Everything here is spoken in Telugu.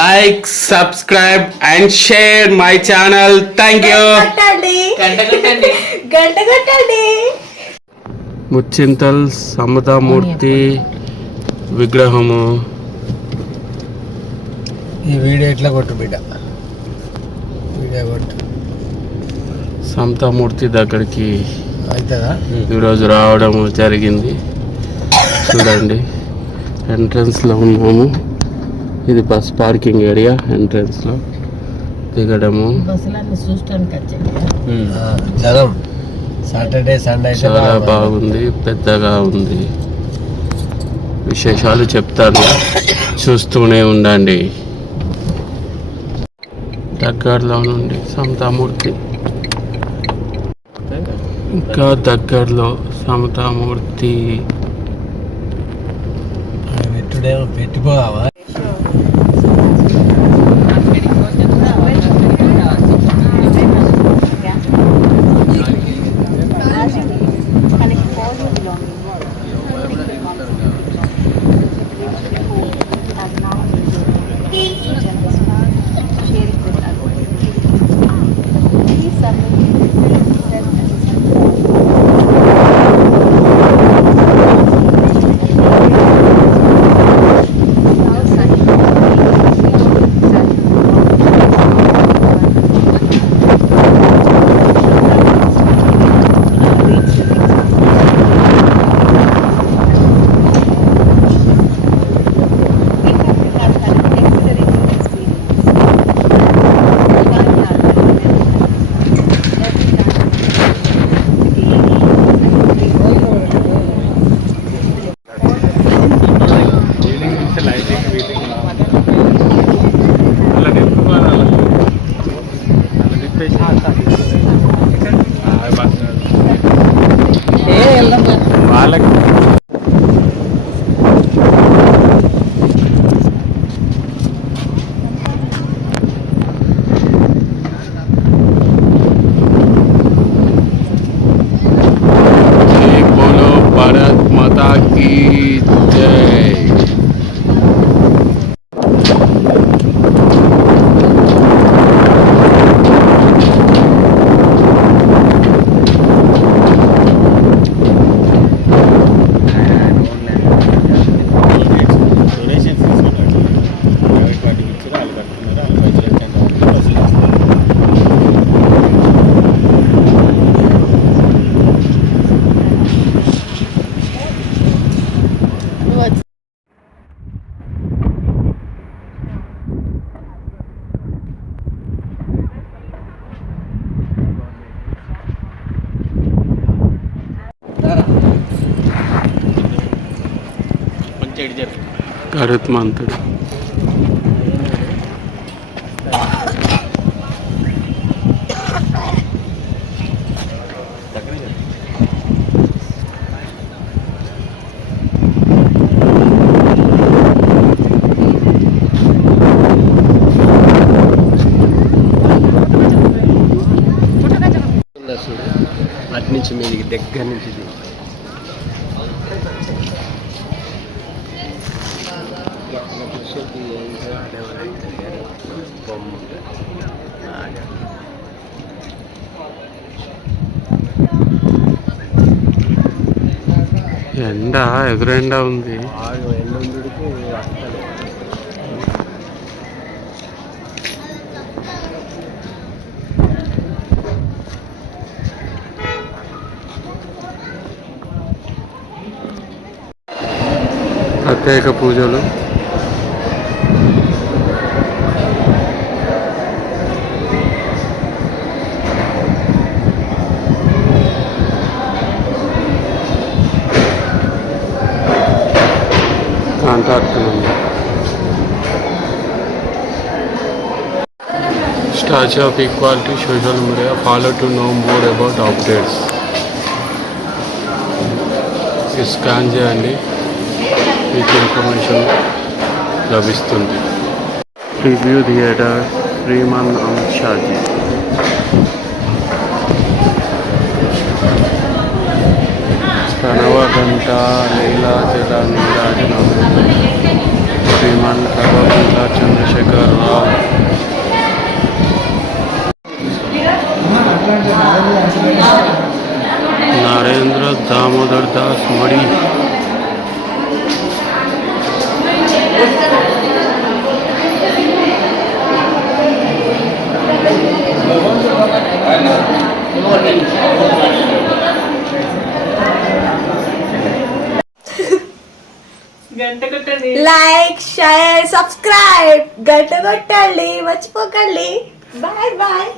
Like subscribe and share my channel thank you కొట్టండి గంట కొట్టండి ముచ్చింతల్ సమతామూర్తి విగ్రహము. ఈ వీడియో ఎట్లా కొట్టు బిడ్డ? వీడియో కొట్టు. సమతామూర్తి దగ్గరికి అవుతుందా? ఈరోజు రావడం జరిగింది. చూడండి. ఎంట్రన్స్లో ఉన్నాము. ఇది బస్ పార్కింగ్ ఏరియా ఎంట్రన్స్లో దిగడము. జనం సాటర్డే సండే చాలా బాగా బాగుంది పెద్దగా ఉంది. విశేషాలు చెప్తాను. చూస్తూనే ఉండండి. దగ్గరలో నుండి సమతామూర్తి. ఇంకా దగ్గరలో సమతామూర్తి. ఆడ పెట్టుడేమో పెట్టుకోవా వాళ్ళకి గరుత్మంతుడు అటు నుంచి మీదికి దగ్గర నుంచి ఇది. ఎండ ఎదురెండ ఉంది ప్రత్యేక పూజలు మాట్లాడుతున్నాను statue of equality social media follow to know more about updates scan చేయండి మీకు ఇన్ఫర్మేషన్ లభిస్తుంది రివ్యూ థియేటర్ శ్రీమాన్ అమిత్ షాజీ కనవ గంట లీలా జలాన్ని রহমান কাবা Molla Chandrashekhar like share subscribe గంట కొట్టండి. మర్చిపోకండి. Bye bye